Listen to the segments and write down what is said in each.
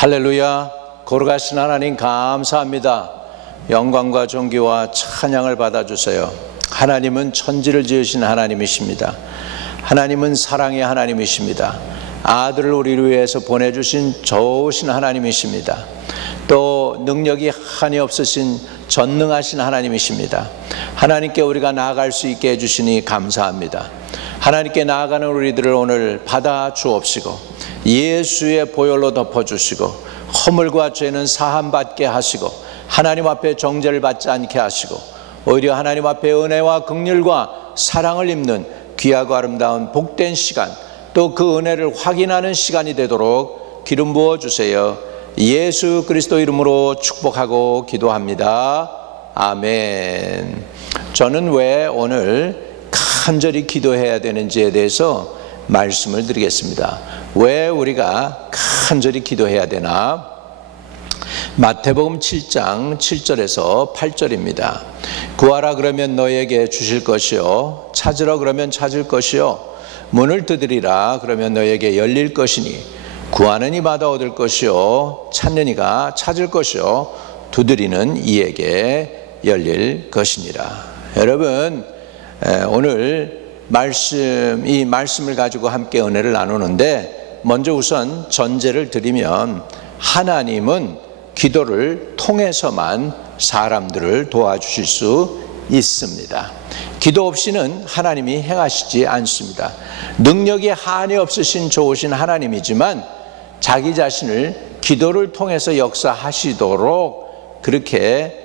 할렐루야. 거룩하신 하나님 감사합니다. 영광과 존귀와 찬양을 받아주세요. 하나님은 천지를 지으신 하나님이십니다. 하나님은 사랑의 하나님이십니다. 아들을 우리를 위해서 보내주신 좋으신 하나님이십니다. 또 능력이 한이 없으신 전능하신 하나님이십니다. 하나님께 우리가 나아갈 수 있게 해주시니 감사합니다. 하나님께 나아가는 우리들을 오늘 받아 주옵시고 예수의 보혈로 덮어주시고 허물과 죄는 사함받게 하시고 하나님 앞에 정죄를 받지 않게 하시고 오히려 하나님 앞에 은혜와 긍휼과 사랑을 입는 귀하고 아름다운 복된 시간, 또 그 은혜를 확인하는 시간이 되도록 기름 부어주세요. 예수 그리스도 이름으로 축복하고 기도합니다. 아멘. 저는 왜 오늘 간절히 기도해야 되는지에 대해서 말씀을 드리겠습니다. 왜 우리가 간절히 기도해야 되나? 마태복음 7장 7절에서 8절입니다. 구하라 그러면 너에게 주실 것이요, 찾으라 그러면 찾을 것이요, 문을 두드리라 그러면 너에게 열릴 것이니 구하는 이마다 얻을 것이요, 찾는 이가 찾을 것이요, 두드리는 이에게 열릴 것이니라. 여러분, 오늘 이 말씀을 가지고 함께 은혜를 나누는데, 먼저 우선 전제를 드리면 하나님은 기도를 통해서만 사람들을 도와주실 수 있습니다. 기도 없이는 하나님이 행하시지 않습니다. 능력이 한이 없으신 좋으신 하나님이지만 자기 자신을 기도를 통해서 역사하시도록 그렇게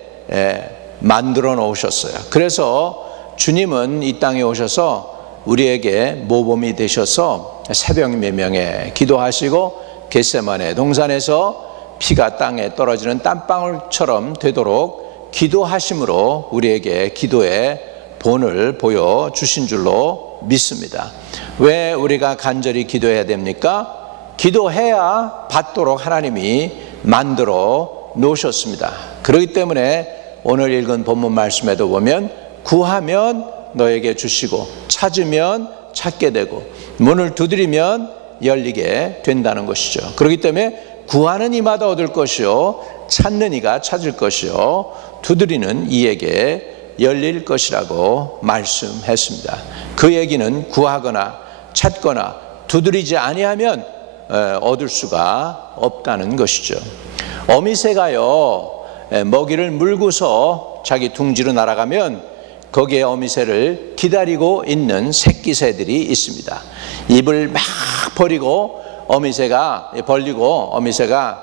만들어 놓으셨어요. 그래서 주님은 이 땅에 오셔서 우리에게 모범이 되셔서 새벽 매명에 기도하시고 겟세마네 동산에서 피가 땅에 떨어지는 땀방울처럼 되도록 기도하심으로 우리에게 기도의 본을 보여주신 줄로 믿습니다. 왜 우리가 간절히 기도해야 됩니까? 기도해야 받도록 하나님이 만들어 놓으셨습니다. 그렇기 때문에 오늘 읽은 본문 말씀에도 보면 구하면 너에게 주시고 찾으면 찾게 되고 문을 두드리면 열리게 된다는 것이죠. 그렇기 때문에 구하는 이마다 얻을 것이요, 찾는 이가 찾을 것이요, 두드리는 이에게 열릴 것이라고 말씀했습니다. 그 얘기는 구하거나 찾거나 두드리지 아니하면 얻을 수가 없다는 것이죠. 어미새가요, 먹이를 물고서 자기 둥지로 날아가면 거기에 어미새를 기다리고 있는 새끼새들이 있습니다. 입을 막 벌리고 어미새가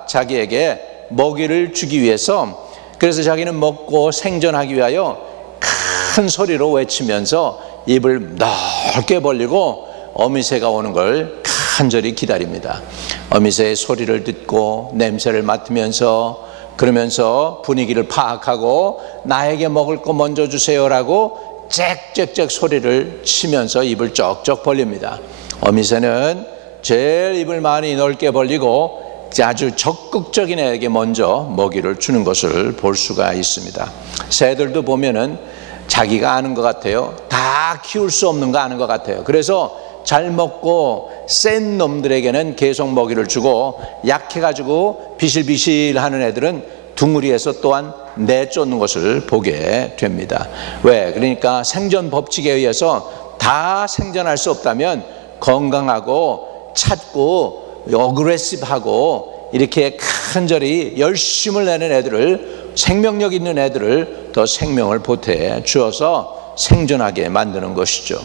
자기에게 먹이를 주기 위해서, 그래서 자기는 먹고 생존하기 위하여 큰 소리로 외치면서 입을 넓게 벌리고 어미새가 오는 걸 간절히 기다립니다. 어미새의 소리를 듣고 냄새를 맡으면서, 그러면서 분위기를 파악하고 나에게 먹을 거 먼저 주세요라고 짹짹짹 소리를 치면서 입을 쩍쩍 벌립니다. 어미새는 제일 입을 많이 넓게 벌리고 아주 적극적인 애에게 먼저 먹이를 주는 것을 볼 수가 있습니다. 새들도 보면은 자기가 아는 것 같아요. 다 키울 수 없는 거 아는 것 같아요. 그래서 잘 먹고 센 놈들에게는 계속 먹이를 주고 약해가지고 비실비실하는 애들은 둥우리에서 또한 내쫓는 것을 보게 됩니다. 왜? 그러니까 생존 법칙에 의해서 다 생존할 수 없다면 건강하고 찾고 어그레시브하고 이렇게 간절히 열심을 내는 애들을, 생명력 있는 애들을 더 생명을 보태해 주어서 생존하게 만드는 것이죠.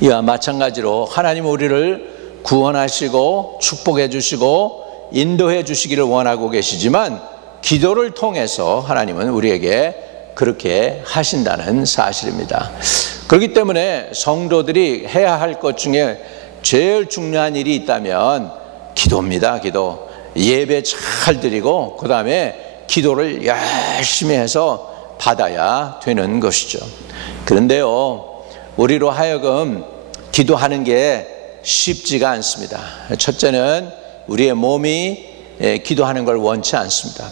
이와 마찬가지로 하나님은 우리를 구원하시고 축복해 주시고 인도해 주시기를 원하고 계시지만 기도를 통해서 하나님은 우리에게 그렇게 하신다는 사실입니다. 그렇기 때문에 성도들이 해야 할 것 중에 제일 중요한 일이 있다면 기도입니다. 기도. 예배 잘 드리고 그 다음에 기도를 열심히 해서 받아야 되는 것이죠. 그런데요, 우리로 하여금 기도하는 게 쉽지가 않습니다. 첫째는 우리의 몸이 기도하는 걸 원치 않습니다.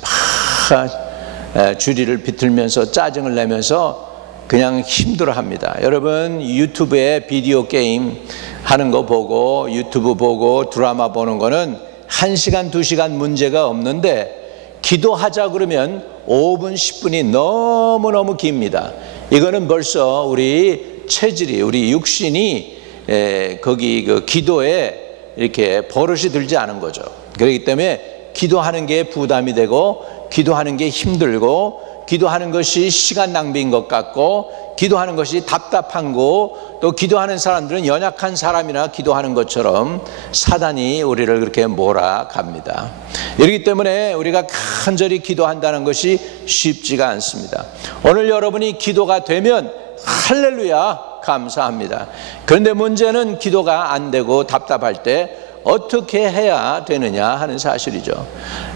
막 주리를 비틀면서 짜증을 내면서 그냥 힘들어합니다. 여러분, 유튜브에 비디오 게임 하는 거 보고, 유튜브 보고, 드라마 보는 거는 1시간, 2시간 문제가 없는데 기도하자 그러면 5분, 10분이 너무너무 깁니다. 이거는 벌써 우리 체질이, 우리 육신이 거기 그 기도에 이렇게 버릇이 들지 않은 거죠. 그렇기 때문에 기도하는 게 부담이 되고, 기도하는 게 힘들고, 기도하는 것이 시간 낭비인 것 같고, 기도하는 것이 답답한 거, 또 기도하는 사람들은 연약한 사람이나 기도하는 것처럼 사단이 우리를 그렇게 몰아갑니다. 그렇기 때문에 우리가 간절히 기도한다는 것이 쉽지가 않습니다. 오늘 여러분이 기도가 되면 할렐루야 감사합니다. 그런데 문제는 기도가 안 되고 답답할 때 어떻게 해야 되느냐 하는 사실이죠.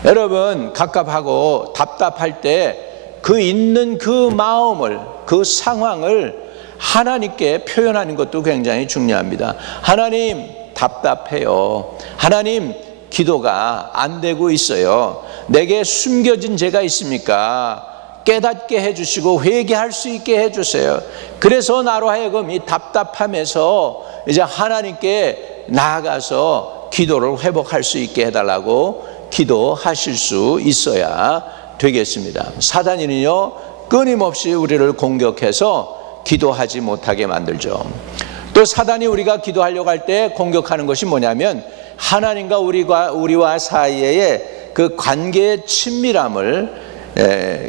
여러분, 갑갑하고 답답할 때 그 있는 그 마음을, 그 상황을 하나님께 표현하는 것도 굉장히 중요합니다. 하나님, 답답해요. 하나님, 기도가 안 되고 있어요. 내게 숨겨진 죄가 있습니까? 깨닫게 해주시고 회개할 수 있게 해주세요. 그래서 나로 하여금 이 답답함에서 이제 하나님께 나아가서 기도를 회복할 수 있게 해달라고 기도하실 수 있어야 되겠습니다. 사단이는요, 끊임없이 우리를 공격해서 기도하지 못하게 만들죠. 또 사단이 우리가 기도하려고 할 때 공격하는 것이 뭐냐면, 하나님과 우리와 사이의 그 관계의 친밀함을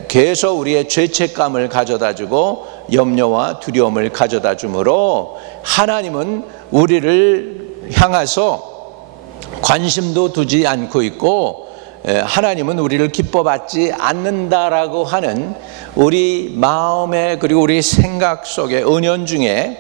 계속 우리의 죄책감을 가져다 주고 염려와 두려움을 가져다 주므로, 하나님은 우리를 향해서 관심도 두지 않고 있고, 하나님은 우리를 기뻐받지 않는다라고 하는 우리 마음에, 그리고 우리 생각 속에 은연중에,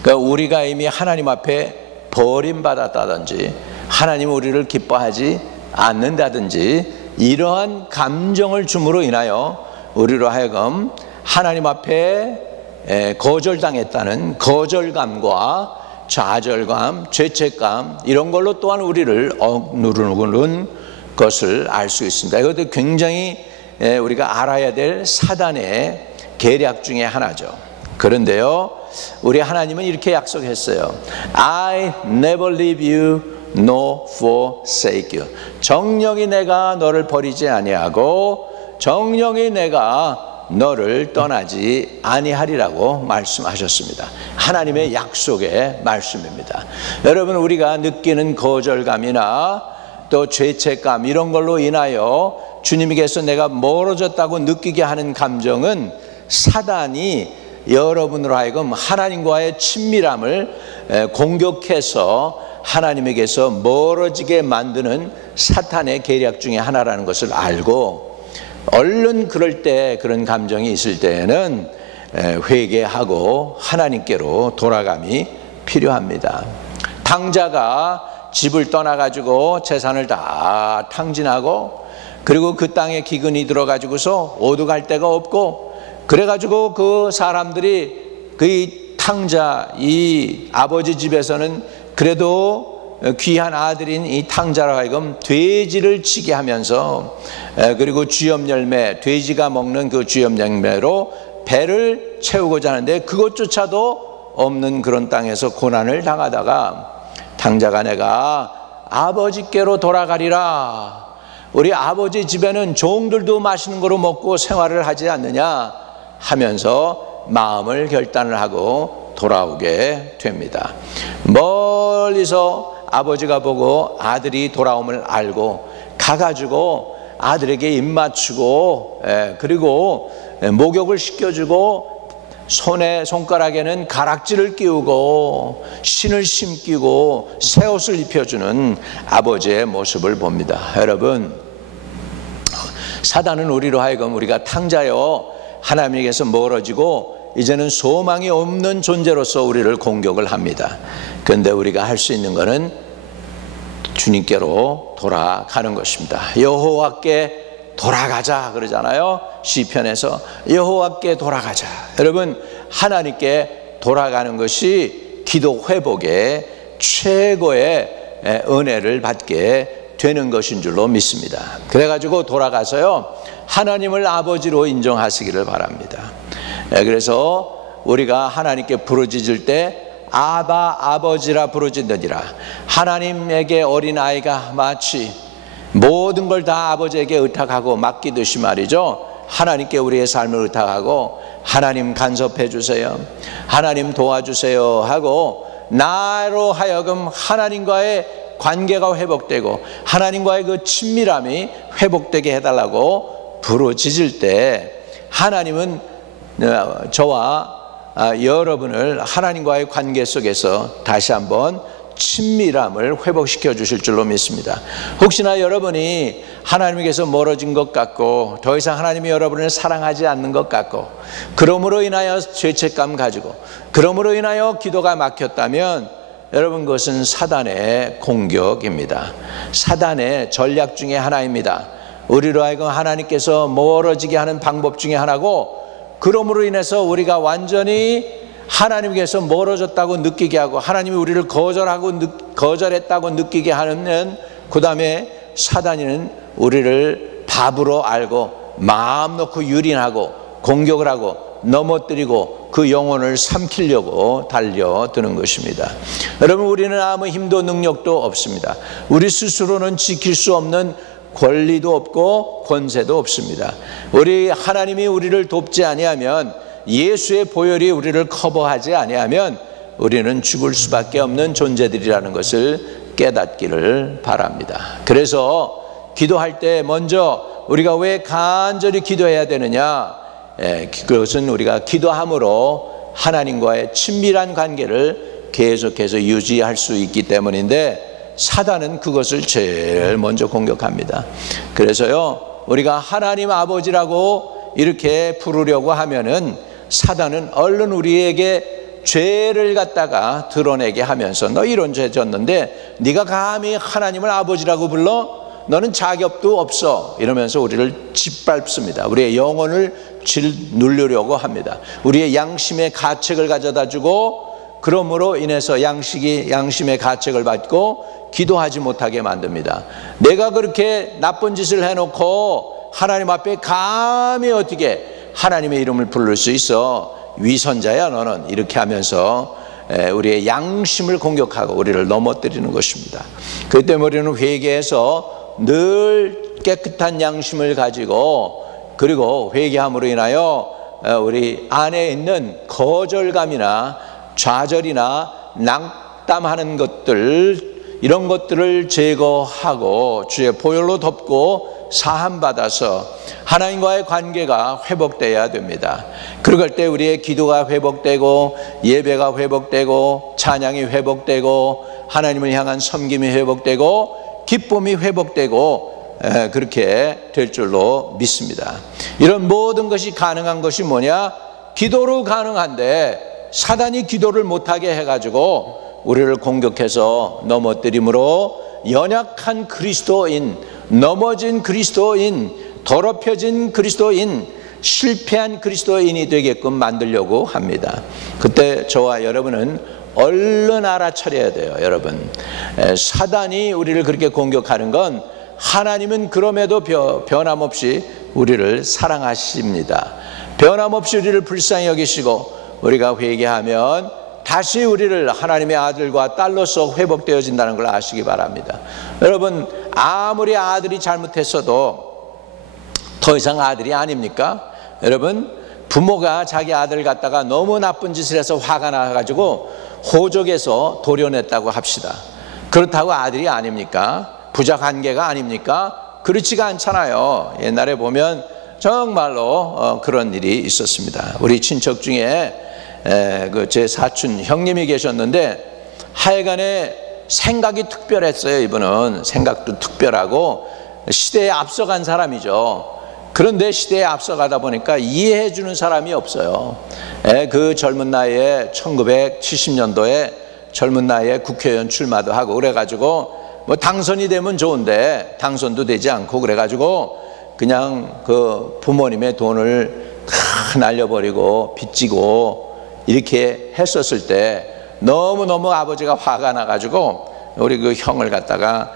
그러니까 우리가 이미 하나님 앞에 버림받았다든지 하나님은 우리를 기뻐하지 않는다든지 이러한 감정을 줌으로 인하여 우리로 하여금 하나님 앞에 거절당했다는 거절감과 좌절감, 죄책감, 이런 걸로 또한 우리를 억누르는 것을 알 수 있습니다. 이것도 굉장히 우리가 알아야 될 사단의 계략 중에 하나죠. 그런데요, 우리 하나님은 이렇게 약속했어요. I never leave you nor forsake you. 정령이 내가 너를 버리지 아니하고 정령이 내가 너를 떠나지 아니하리라고 말씀하셨습니다. 하나님의 약속의 말씀입니다. 여러분, 우리가 느끼는 거절감이나 또 죄책감, 이런 걸로 인하여 주님께서 내가 멀어졌다고 느끼게 하는 감정은 사단이 여러분으로 하여금 하나님과의 친밀함을 공격해서 하나님에게서 멀어지게 만드는 사탄의 계략 중에 하나라는 것을 알고, 얼른 그럴 때, 그런 감정이 있을 때에는 회개하고 하나님께로 돌아감이 필요합니다. 탕자가 집을 떠나가지고 재산을 다 탕진하고, 그리고 그 땅에 기근이 들어가지고서 오두갈 데가 없고, 그래가지고 그 사람들이 그 탕자, 이 아버지 집에서는 그래도 귀한 아들인 이 탕자로 하여금 돼지를 치게 하면서, 그리고 쥐염열매, 돼지가 먹는 그 쥐염열매로 배를 채우고자 하는데 그것조차도 없는 그런 땅에서 고난을 당하다가 탕자가 내가 아버지께로 돌아가리라, 우리 아버지 집에는 종들도 맛있는 거로 먹고 생활을 하지 않느냐 하면서 마음을 결단을 하고 돌아오게 됩니다. 멀리서 아버지가 보고 아들이 돌아옴을 알고 가가지고 아들에게 입 맞추고, 그리고 목욕을 시켜주고, 손가락에는 가락지를 끼우고 신을 신기고 새 옷을 입혀주는 아버지의 모습을 봅니다. 여러분, 사단은 우리로 하여금 우리가 탕자여 하나님에게서 멀어지고 이제는 소망이 없는 존재로서 우리를 공격을 합니다. 그런데 우리가 할 수 있는 것은 주님께로 돌아가는 것입니다. 여호와께 돌아가자 그러잖아요. 시편에서 여호와께 돌아가자. 여러분, 하나님께 돌아가는 것이 기도 회복의 최고의 은혜를 받게 되는 것인 줄로 믿습니다. 그래가지고 돌아가서요, 하나님을 아버지로 인정하시기를 바랍니다. 그래서 우리가 하나님께 부르짖을 때 아바 아버지라 부르짖느니라. 하나님에게 어린아이가 마치 모든 걸 다 아버지에게 의탁하고 맡기듯이 말이죠, 하나님께 우리의 삶을 의탁하고 하나님 간섭해 주세요, 하나님 도와주세요 하고 나로 하여금 하나님과의 관계가 회복되고 하나님과의 그 친밀함이 회복되게 해달라고 부르짖을 때, 하나님은 저와 여러분을 하나님과의 관계 속에서 다시 한번 친밀함을 회복시켜 주실 줄로 믿습니다. 혹시나 여러분이 하나님께서 멀어진 것 같고 더 이상 하나님이 여러분을 사랑하지 않는 것 같고 그러므로 인하여 죄책감 가지고 그러므로 인하여 기도가 막혔다면, 여러분 그것은 사단의 공격입니다. 사단의 전략 중에 하나입니다. 우리로 하여금 하나님께서 멀어지게 하는 방법 중에 하나고, 그러므로 인해서 우리가 완전히 하나님께서 멀어졌다고 느끼게 하고 하나님이 우리를 거절했다고 느끼게 하는, 그 다음에 사단이는 우리를 바보로 알고 마음 놓고 유린하고 공격을 하고 넘어뜨리고 그 영혼을 삼키려고 달려드는 것입니다. 여러분, 우리는 아무 힘도 능력도 없습니다. 우리 스스로는 지킬 수 없는 권리도 없고 권세도 없습니다. 우리 하나님이 우리를 돕지 아니하면, 예수의 보혈이 우리를 커버하지 아니하면 우리는 죽을 수밖에 없는 존재들이라는 것을 깨닫기를 바랍니다. 그래서 기도할 때 먼저 우리가 왜 간절히 기도해야 되느냐? 그것은 우리가 기도함으로 하나님과의 친밀한 관계를 계속해서 유지할 수 있기 때문인데, 사단은 그것을 제일 먼저 공격합니다. 그래서요, 우리가 하나님 아버지라고 이렇게 부르려고 하면은 사단은 얼른 우리에게 죄를 갖다가 드러내게 하면서, 너 이런 죄 졌는데 네가 감히 하나님을 아버지라고 불러? 너는 자격도 없어, 이러면서 우리를 짓밟습니다. 우리의 영혼을 누르려고 합니다. 우리의 양심의 가책을 가져다 주고, 그러므로 인해서 양심의 가책을 받고 기도하지 못하게 만듭니다. 내가 그렇게 나쁜 짓을 해놓고 하나님 앞에 감히 어떻게 하나님의 이름을 부를 수 있어? 위선자야 너는. 이렇게 하면서 우리의 양심을 공격하고 우리를 넘어뜨리는 것입니다. 그렇기 때문에 우리는 회개해서 늘 깨끗한 양심을 가지고, 그리고 회개함으로 인하여 우리 안에 있는 거절감이나 좌절이나 낙담하는 것들, 이런 것들을 제거하고 주의 보혈로 덮고 사함받아서 하나님과의 관계가 회복되어야 됩니다. 그럴 때 우리의 기도가 회복되고 예배가 회복되고 찬양이 회복되고 하나님을 향한 섬김이 회복되고 기쁨이 회복되고 그렇게 될 줄로 믿습니다. 이런 모든 것이 가능한 것이 뭐냐? 기도로 가능한데, 사단이 기도를 못하게 해가지고 우리를 공격해서 넘어뜨림으로 연약한 그리스도인, 넘어진 그리스도인, 더럽혀진 그리스도인, 실패한 그리스도인이 되게끔 만들려고 합니다. 그때 저와 여러분은 얼른 알아차려야 돼요. 여러분, 사단이 우리를 그렇게 공격하는 건, 하나님은 그럼에도 변함없이 우리를 사랑하십니다. 변함없이 우리를 불쌍히 여기시고, 우리가 회개하면 다시 우리를 하나님의 아들과 딸로서 회복되어진다는 걸 아시기 바랍니다. 여러분, 아무리 아들이 잘못했어도 더 이상 아들이 아닙니까? 여러분, 부모가 자기 아들 갖다가 너무 나쁜 짓을 해서 화가 나가지고 호적에서 도려냈다고 합시다. 그렇다고 아들이 아닙니까? 부자 관계가 아닙니까? 그렇지가 않잖아요. 옛날에 보면 정말로 그런 일이 있었습니다. 우리 친척 중에 제 사촌 형님이 계셨는데, 하여간에 생각이 특별했어요. 이분은 생각도 특별하고 시대에 앞서간 사람이죠. 그런데 시대에 앞서가다 보니까 이해해 주는 사람이 없어요. 그 젊은 나이에 1970년도에 젊은 나이에 국회의원 출마도 하고 그래가지고 뭐 당선이 되면 좋은데 당선도 되지 않고 그래가지고 그냥 그 부모님의 돈을 다 날려버리고 빚지고 이렇게 했었을 때 너무너무 아버지가 화가 나가지고 우리 그 형을 갖다가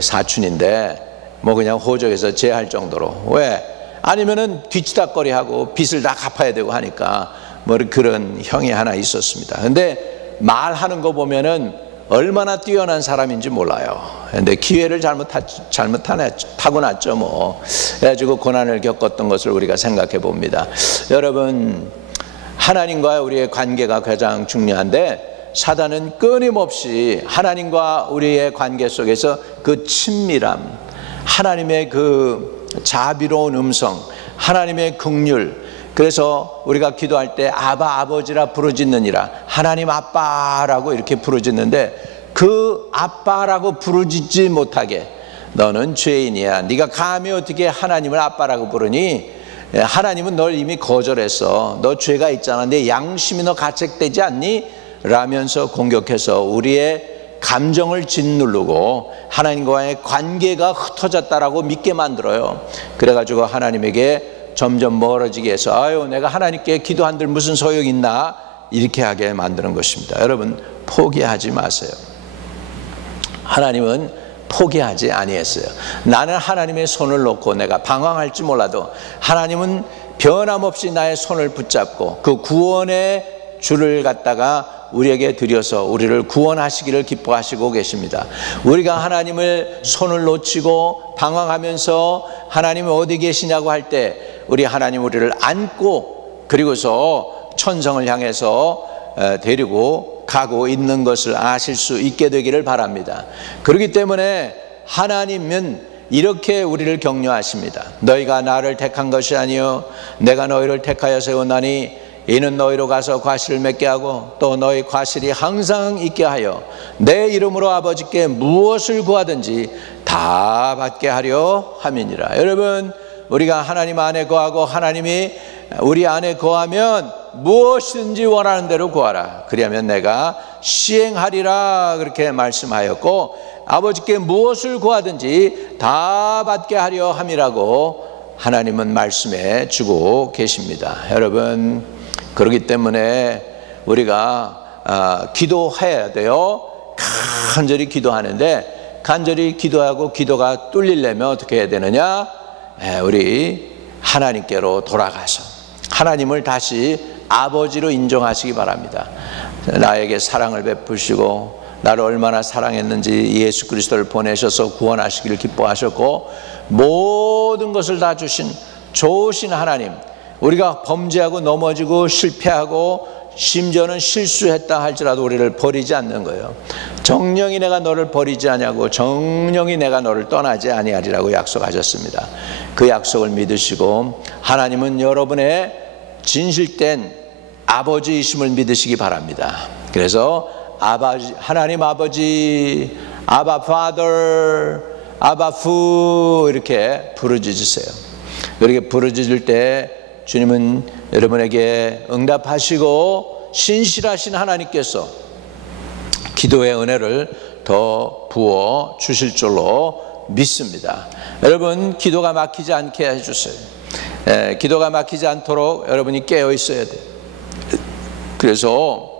사촌인데 뭐 그냥 호적에서 제할 정도로, 왜? 아니면은 뒤치다거리하고 빚을 다 갚아야 되고 하니까 뭐 그런 형이 하나 있었습니다. 근데 말하는 거 보면은 얼마나 뛰어난 사람인지 몰라요. 근데 기회를 잘못 타고났죠 뭐. 그래가지고 고난을 겪었던 것을 우리가 생각해 봅니다. 여러분, 하나님과 우리의 관계가 가장 중요한데, 사단은 끊임없이 하나님과 우리의 관계 속에서 그 친밀함, 하나님의 그 자비로운 음성, 하나님의 긍휼, 그래서 우리가 기도할 때 아바 아버지라 부르짖느니라, 하나님 아빠라고 이렇게 부르짖는데, 그 아빠라고 부르짖지 못하게 너는 죄인이야, 네가 감히 어떻게 하나님을 아빠라고 부르니, 하나님은 널 이미 거절했어, 너 죄가 있잖아, 내 양심이 너 가책되지 않니? 라면서 공격해서 우리의 감정을 짓누르고 하나님과의 관계가 흩어졌다라고 믿게 만들어요. 그래가지고 하나님에게 점점 멀어지게 해서, 아유 내가 하나님께 기도한들 무슨 소용 있나, 이렇게 하게 만드는 것입니다. 여러분, 포기하지 마세요. 하나님은 포기하지 아니했어요. 나는 하나님의 손을 놓고 내가 방황할지 몰라도 하나님은 변함없이 나의 손을 붙잡고 그 구원의 줄을 갖다가 우리에게 드려서 우리를 구원하시기를 기뻐하시고 계십니다. 우리가 하나님을 손을 놓치고 방황하면서 하나님 어디 계시냐고 할 때, 우리 하나님 우리를 안고 그리고서 천성을 향해서 데리고 가고 있는 것을 아실 수 있게 되기를 바랍니다. 그렇기 때문에 하나님은 이렇게 우리를 격려하십니다. 너희가 나를 택한 것이 아니요 내가 너희를 택하여 세웠나니 이는 너희로 가서 과실을 맺게 하고 또 너희 과실이 항상 있게 하여 내 이름으로 아버지께 무엇을 구하든지 다 받게 하려 함이니라. 여러분, 우리가 하나님 안에 거하고 하나님이 우리 안에 거하면 무엇이든지 원하는 대로 구하라, 그리하면 내가 시행하리라, 그렇게 말씀하였고, 아버지께 무엇을 구하든지 다 받게 하려 함이라고 하나님은 말씀해 주고 계십니다. 여러분, 그렇기 때문에 우리가 기도해야 돼요. 간절히 기도하는데, 간절히 기도하고 기도가 뚫리려면 어떻게 해야 되느냐? 우리 하나님께로 돌아가서 하나님을 다시 아버지로 인정하시기 바랍니다. 나에게 사랑을 베푸시고 나를 얼마나 사랑했는지 예수 그리스도를 보내셔서 구원하시기를 기뻐하셨고, 모든 것을 다 주신 좋으신 하나님, 우리가 범죄하고 넘어지고 실패하고 심지어는 실수했다 할지라도 우리를 버리지 않는 거예요. 정령이 내가 너를 버리지 아니하고 정령이 내가 너를 떠나지 아니하리라고 약속하셨습니다. 그 약속을 믿으시고 하나님은 여러분의 진실된 아버지이심을 믿으시기 바랍니다. 그래서 하나님 아버지, 아바 파더, 아바 푸 이렇게 부르짖으세요. 그렇게 부르짖을 때 주님은 여러분에게 응답하시고 신실하신 하나님께서 기도의 은혜를 더 부어 주실 줄로 믿습니다. 여러분, 기도가 막히지 않게 해주세요. 기도가 막히지 않도록 여러분이 깨어 있어야 돼요. 그래서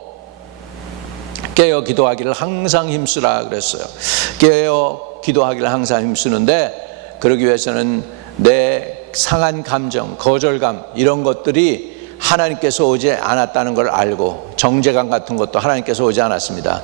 깨어 기도하기를 항상 힘쓰라 그랬어요. 깨어 기도하기를 항상 힘쓰는데, 그러기 위해서는 내 상한 감정, 거절감 이런 것들이 하나님께서 오지 않았다는 걸 알고, 정죄감 같은 것도 하나님께서 오지 않았습니다.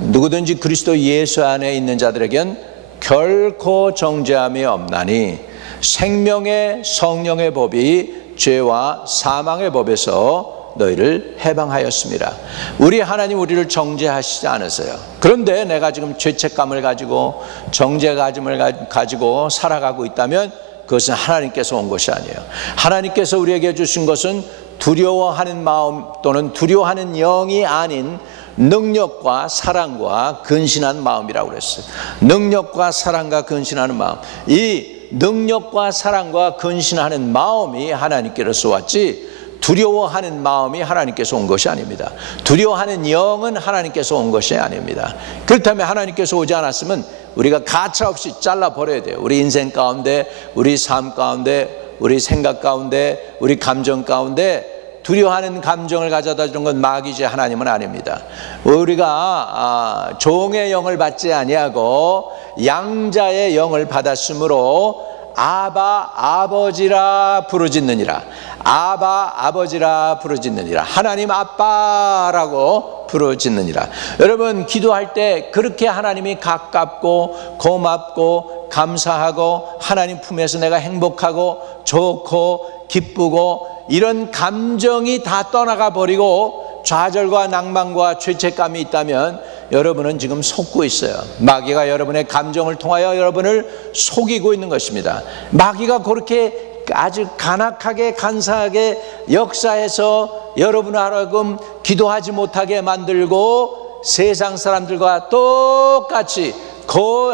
누구든지 그리스도 예수 안에 있는 자들에겐 결코 정죄함이 없나니 생명의 성령의 법이 죄와 사망의 법에서 너희를 해방하였습니다. 우리 하나님 우리를 정죄하시지 않으세요. 그런데 내가 지금 죄책감을 가지고 정죄감을 가지고 살아가고 있다면 그것은 하나님께서 온 것이 아니에요. 하나님께서 우리에게 주신 것은 두려워하는 마음 또는 두려워하는 영이 아닌 능력과 사랑과 근신한 마음이라고 그랬어요. 능력과 사랑과 근신하는 마음, 이 능력과 사랑과 근신하는 마음이 하나님께로서 왔지 두려워하는 마음이 하나님께서 온 것이 아닙니다. 두려워하는 영은 하나님께서 온 것이 아닙니다. 그렇다면 하나님께서 오지 않았으면 우리가 가차없이 잘라버려야 돼요. 우리 인생 가운데, 우리 삶 가운데, 우리 생각 가운데, 우리 감정 가운데 두려워하는 감정을 가져다 주는 건 마귀지 하나님은 아닙니다. 우리가 종의 영을 받지 아니하고 양자의 영을 받았으므로 아바 아버지라 부르짖느니라. 아바 아버지라 부르짖느니라. 하나님 아빠라고 부르짖느니라. 여러분, 기도할 때 그렇게 하나님이 가깝고 고맙고 감사하고 하나님 품에서 내가 행복하고 좋고 기쁘고 이런 감정이 다 떠나가 버리고 좌절과 낭만과 죄책감이 있다면 여러분은 지금 속고 있어요. 마귀가 여러분의 감정을 통하여 여러분을 속이고 있는 것입니다. 마귀가 그렇게 아주 간악하게 간사하게 역사해서 여러분을 하여금 기도하지 못하게 만들고 세상 사람들과 똑같이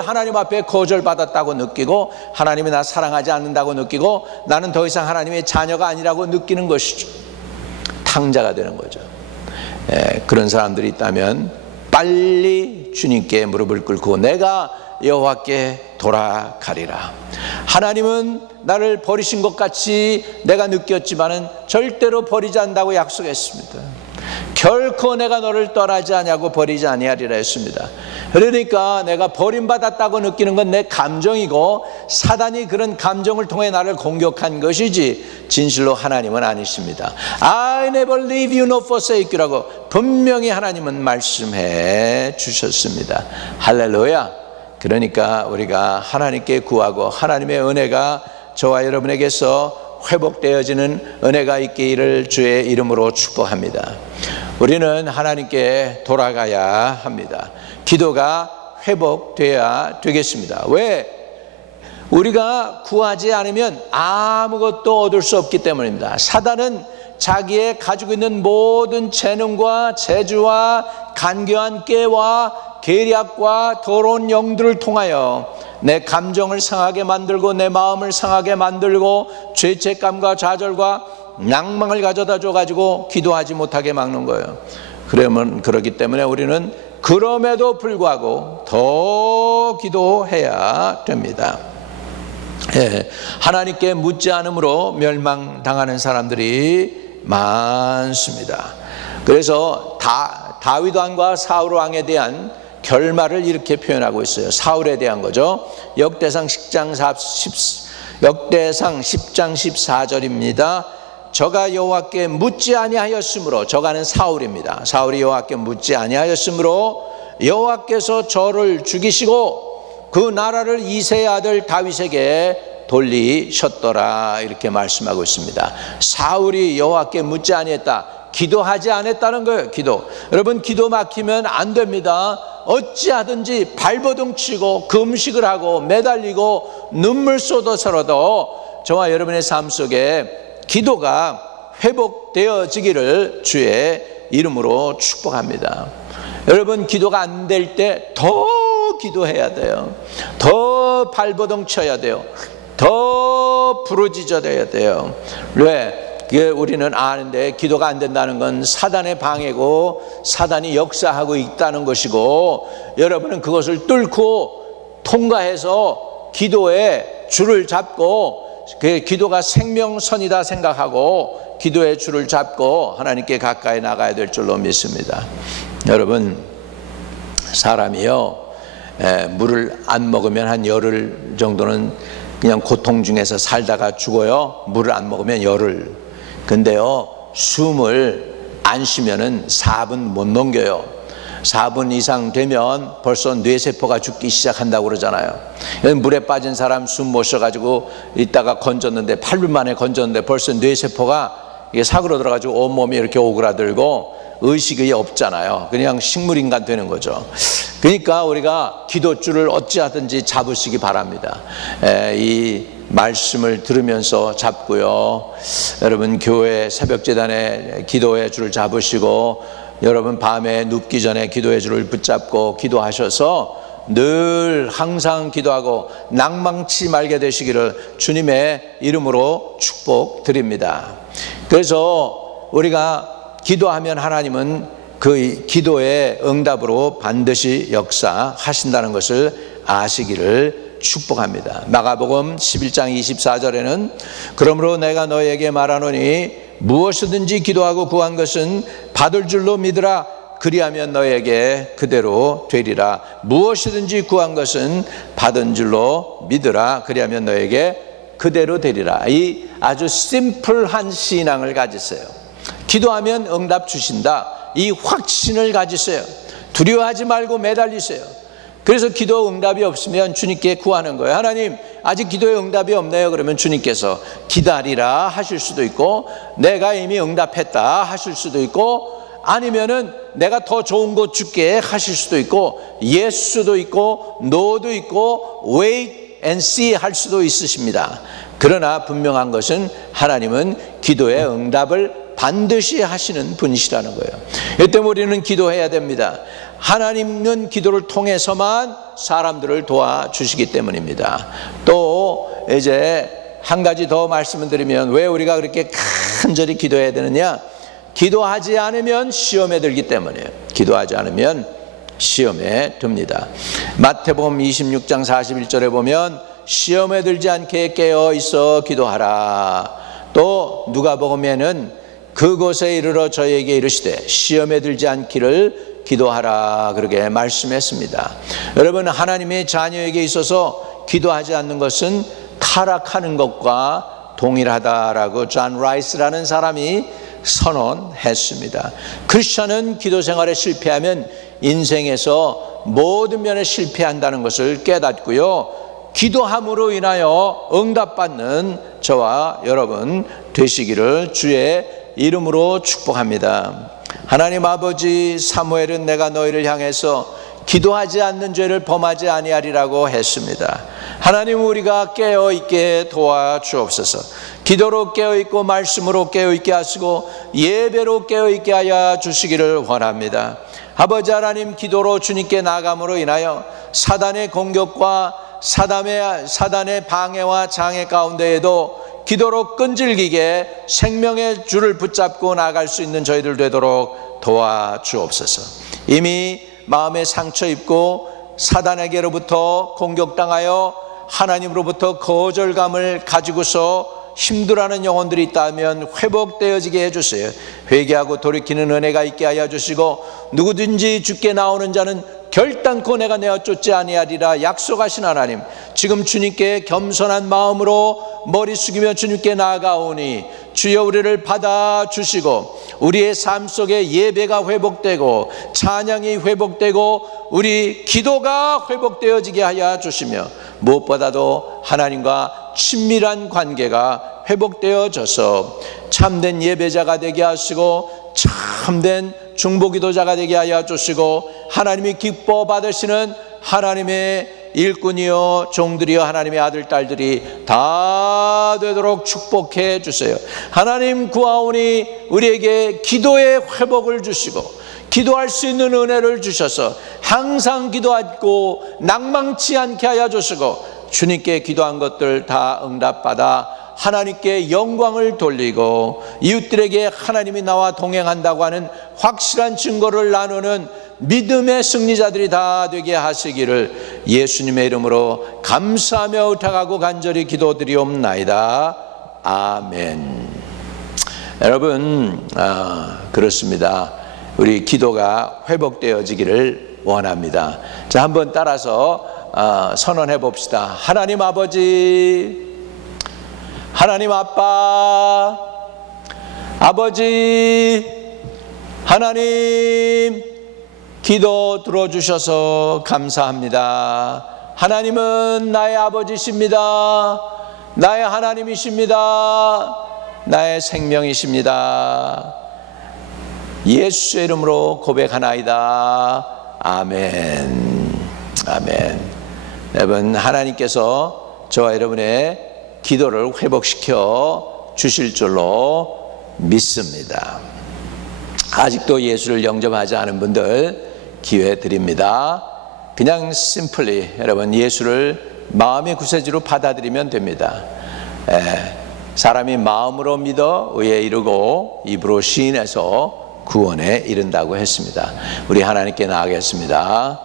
하나님 앞에 거절받았다고 느끼고 하나님이 나 사랑하지 않는다고 느끼고 나는 더 이상 하나님의 자녀가 아니라고 느끼는 것이죠. 탕자가 되는 거죠. 그런 사람들이 있다면 빨리 주님께 무릎을 꿇고 내가 여호와께 돌아가리라. 하나님은 나를 버리신 것 같이 내가 느꼈지만은 절대로 버리지 않는다고 약속했습니다. 결코 내가 너를 떠나지 아니하고 버리지 아니하리라 했습니다. 그러니까 내가 버림받았다고 느끼는 건 내 감정이고 사단이 그런 감정을 통해 나를 공격한 것이지 진실로 하나님은 아니십니다. I never leave you nor forsake you라고 분명히 하나님은 말씀해 주셨습니다. 할렐루야. 그러니까 우리가 하나님께 구하고 하나님의 은혜가 저와 여러분에게서 회복되어지는 은혜가 있기를 주의 이름으로 축복합니다. 우리는 하나님께 돌아가야 합니다. 기도가 회복되어야 되겠습니다. 왜? 우리가 구하지 않으면 아무것도 얻을 수 없기 때문입니다. 사단은 자기의 가지고 있는 모든 재능과 재주와 간교한 깨와 계략과 더러운 영들을 통하여 내 감정을 상하게 만들고 내 마음을 상하게 만들고 죄책감과 좌절과 낭망을 가져다 줘가지고 기도하지 못하게 막는 거예요. 그러기 때문에 우리는 그럼에도 불구하고 더 기도해야 됩니다. 하나님께 묻지 않음으로 멸망당하는 사람들이 많습니다. 그래서 다윗 왕과 사울 왕에 대한 결말을 이렇게 표현하고 있어요. 사울에 대한 거죠. 역대상 10장 14절입니다. 저가 여호와께 묻지 아니하였으므로, 저가는 사울입니다. 사울이 여호와께 묻지 아니하였으므로 여호와께서 저를 죽이시고 그 나라를 이새의 아들 다윗에게 돌리셨더라, 이렇게 말씀하고 있습니다. 사울이 여호와께 묻지 아니했다, 기도하지 않았다는 거예요. 기도. 여러분, 기도 막히면 안 됩니다. 어찌하든지 발버둥 치고 금식을 하고 매달리고 눈물 쏟아서라도 저와 여러분의 삶 속에 기도가 회복되어지기를 주의 이름으로 축복합니다. 여러분, 기도가 안 될 때 더 기도해야 돼요. 더 발버둥 쳐야 돼요. 더 부르짖어야 돼요. 왜? 우리는 아는데 기도가 안 된다는 건 사단의 방해고 사단이 역사하고 있다는 것이고, 여러분은 그것을 뚫고 통과해서 기도의 줄을 잡고, 기도가 생명선이다 생각하고 기도의 줄을 잡고 하나님께 가까이 나가야 될 줄로 믿습니다. 여러분, 사람이요, 물을 안 먹으면 한 열흘 정도는 그냥 고통 중에서 살다가 죽어요. 물을 안 먹으면 열흘. 근데요, 숨을 안 쉬면은 4분 못 넘겨요. 4분 이상 되면 벌써 뇌세포가 죽기 시작한다고 그러잖아요. 물에 빠진 사람 숨 못 쉬어가지고 있다가 건졌는데 8분 만에 건졌는데 벌써 뇌세포가 이게 사그러 들어가지고 온몸이 이렇게 오그라들고 의식이 없잖아요. 그냥 식물인간 되는 거죠. 그러니까 우리가 기도줄을 어찌하든지 잡으시기 바랍니다. 이 말씀을 들으면서 잡고요, 여러분 교회 새벽제단에 기도의 줄을 잡으시고, 여러분 밤에 눕기 전에 기도의 줄을 붙잡고 기도하셔서 늘 항상 기도하고 낭망치 말게 되시기를 주님의 이름으로 축복드립니다. 그래서 우리가 기도하면 하나님은 그 기도의 응답으로 반드시 역사하신다는 것을 아시기를 축복합니다. 마가복음 11장 24절에는 그러므로 내가 너에게 말하노니 무엇이든지 기도하고 구한 것은 받을 줄로 믿으라. 그리하면 너에게 그대로 되리라. 무엇이든지 구한 것은 받은 줄로 믿으라. 그리하면 너에게 그대로 되리라. 이 아주 심플한 신앙을 가지세요. 기도하면 응답 주신다, 이 확신을 가지세요. 두려워하지 말고 매달리세요. 그래서 기도 응답이 없으면 주님께 구하는 거예요. 하나님, 아직 기도에 응답이 없네요. 그러면 주님께서 기다리라 하실 수도 있고, 내가 이미 응답했다 하실 수도 있고, 아니면은 내가 더 좋은 거 줄게 하실 수도 있고, 예스도 있고 노도 있고 wait and see 할 수도 있으십니다. 그러나 분명한 것은 하나님은 기도의 응답을 반드시 하시는 분이시라는 거예요. 이 때문에 우리는 기도해야 됩니다. 하나님은 기도를 통해서만 사람들을 도와주시기 때문입니다. 또 이제 한 가지 더 말씀을 드리면, 왜 우리가 그렇게 간절히 기도해야 되느냐? 기도하지 않으면 시험에 들기 때문이에요. 기도하지 않으면 시험에 듭니다. 마태복음 26장 41절에 보면 시험에 들지 않게 깨어 있어 기도하라. 또 누가복음에는 그곳에 이르러 저에게 이르시되 시험에 들지 않기를 기도하라, 그렇게 말씀했습니다. 여러분, 하나님의 자녀에게 있어서 기도하지 않는 것은 타락하는 것과 동일하다라고 존 라이스라는 사람이 선언했습니다. 크리스천은 기도 생활에 실패하면 인생에서 모든 면에 실패한다는 것을 깨닫고요, 기도함으로 인하여 응답받는 저와 여러분 되시기를 주의 이름으로 축복합니다. 하나님 아버지, 사무엘은 내가 너희를 향해서 기도하지 않는 죄를 범하지 아니하리라고 했습니다. 하나님, 우리가 깨어있게 도와주옵소서. 기도로 깨어있고 말씀으로 깨어있게 하시고 예배로 깨어있게 하여 주시기를 원합니다. 아버지 하나님, 기도로 주님께 나아감으로 인하여 사단의 공격과 사단의 방해와 장애 가운데에도 기도로 끈질기게 생명의 줄을 붙잡고 나아갈 수 있는 저희들 되도록 도와주옵소서. 이미 마음에 상처 입고 사단에게로부터 공격당하여 하나님으로부터 거절감을 가지고서 힘들어하는 영혼들이 있다면 회복되어지게 해주세요. 회개하고 돌이키는 은혜가 있게 하여 주시고, 누구든지 주께 나오는 자는 결단코 내가 내어 쫓지 아니하리라 약속하신 하나님, 지금 주님께 겸손한 마음으로 머리 숙이며 주님께 나아가오니 주여 우리를 받아주시고 우리의 삶 속에 예배가 회복되고 찬양이 회복되고 우리 기도가 회복되어지게 하여 주시며, 무엇보다도 하나님과 친밀한 관계가 회복되어져서 참된 예배자가 되게 하시고 참된 중보기도자가 되게 하여 주시고, 하나님이 기뻐 받으시는 하나님의 일꾼이요 종들이요 하나님의 아들 딸들이 다 되도록 축복해 주세요. 하나님 구하오니 우리에게 기도의 회복을 주시고 기도할 수 있는 은혜를 주셔서 항상 기도하고 낭망치 않게 하여 주시고, 주님께 기도한 것들 다 응답받아 하나님께 영광을 돌리고 이웃들에게 하나님이 나와 동행한다고 하는 확실한 증거를 나누는 믿음의 승리자들이 다 되게 하시기를 예수님의 이름으로 감사하며 의탁하고 간절히 기도드리옵나이다. 아멘. 여러분, 그렇습니다. 우리 기도가 회복되어지기를 원합니다. 자, 한번 따라서 선언해 봅시다. 하나님 아버지, 하나님 아빠, 아버지 하나님, 기도 들어주셔서 감사합니다. 하나님은 나의 아버지십니다. 나의 하나님이십니다. 나의 생명이십니다. 예수의 이름으로 고백하나이다. 아멘. 아멘. 여러분, 하나님께서 저와 여러분의 기도를 회복시켜 주실 줄로 믿습니다. 아직도 예수를 영접하지 않은 분들 기회 드립니다. 그냥 심플리 여러분 예수를 마음의 구세주로 받아들이면 됩니다. 사람이 마음으로 믿어 의에 이르고 입으로 시인해서 구원에 이른다고 했습니다. 우리 하나님께 나아가겠습니다.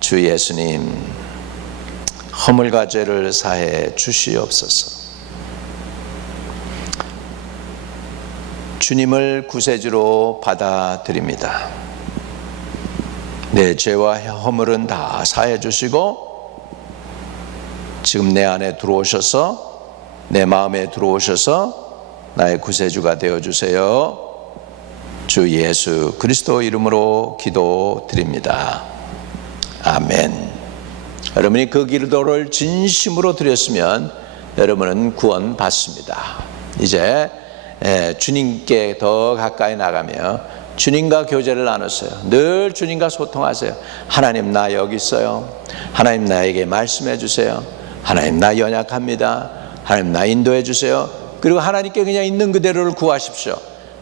주 예수님, 허물과 죄를 사해 주시옵소서. 주님을 구세주로 받아들입니다. 내 죄와 허물은 다 사해 주시고 지금 내 안에 들어오셔서 내 마음에 들어오셔서 나의 구세주가 되어주세요. 주 예수 그리스도 이름으로 기도드립니다. 아멘. 여러분이 그 기도를 진심으로 드렸으면 여러분은 구원 받습니다. 이제 주님께 더 가까이 나가며 주님과 교제를 나누세요. 늘 주님과 소통하세요. 하나님, 나 여기 있어요. 하나님, 나에게 말씀해 주세요. 하나님, 나 연약합니다. 하나님, 나 인도해 주세요. 그리고 하나님께 그냥 있는 그대로를 구하십시오.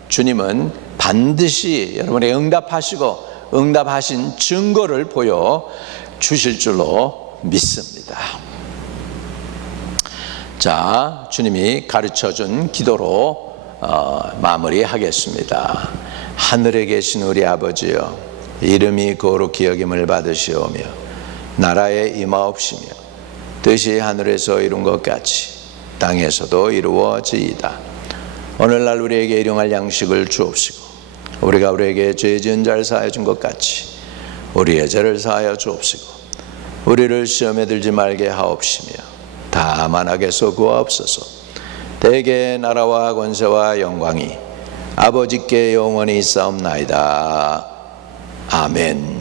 주님은 반드시 여러분에게 응답하시고 응답하신 증거를 보여 주실 줄로 믿습니다. 자, 주님이 가르쳐준 기도로 마무리하겠습니다. 하늘에 계신 우리 아버지여, 이름이 거룩히 여김을 받으시오며 나라에 임하옵시며 뜻이 하늘에서 이룬 것 같이 땅에서도 이루어지이다. 오늘날 우리에게 일용할 양식을 주옵시고 우리가 우리에게 죄 지은 자를 사하여 준 것 같이 우리의 죄를 사하여 주옵시고 우리를 시험에 들지 말게 하옵시며 다만 악에서 구하옵소서. 대개 나라와 권세와 영광이 아버지께 영원히 있사옵나이다. 아멘.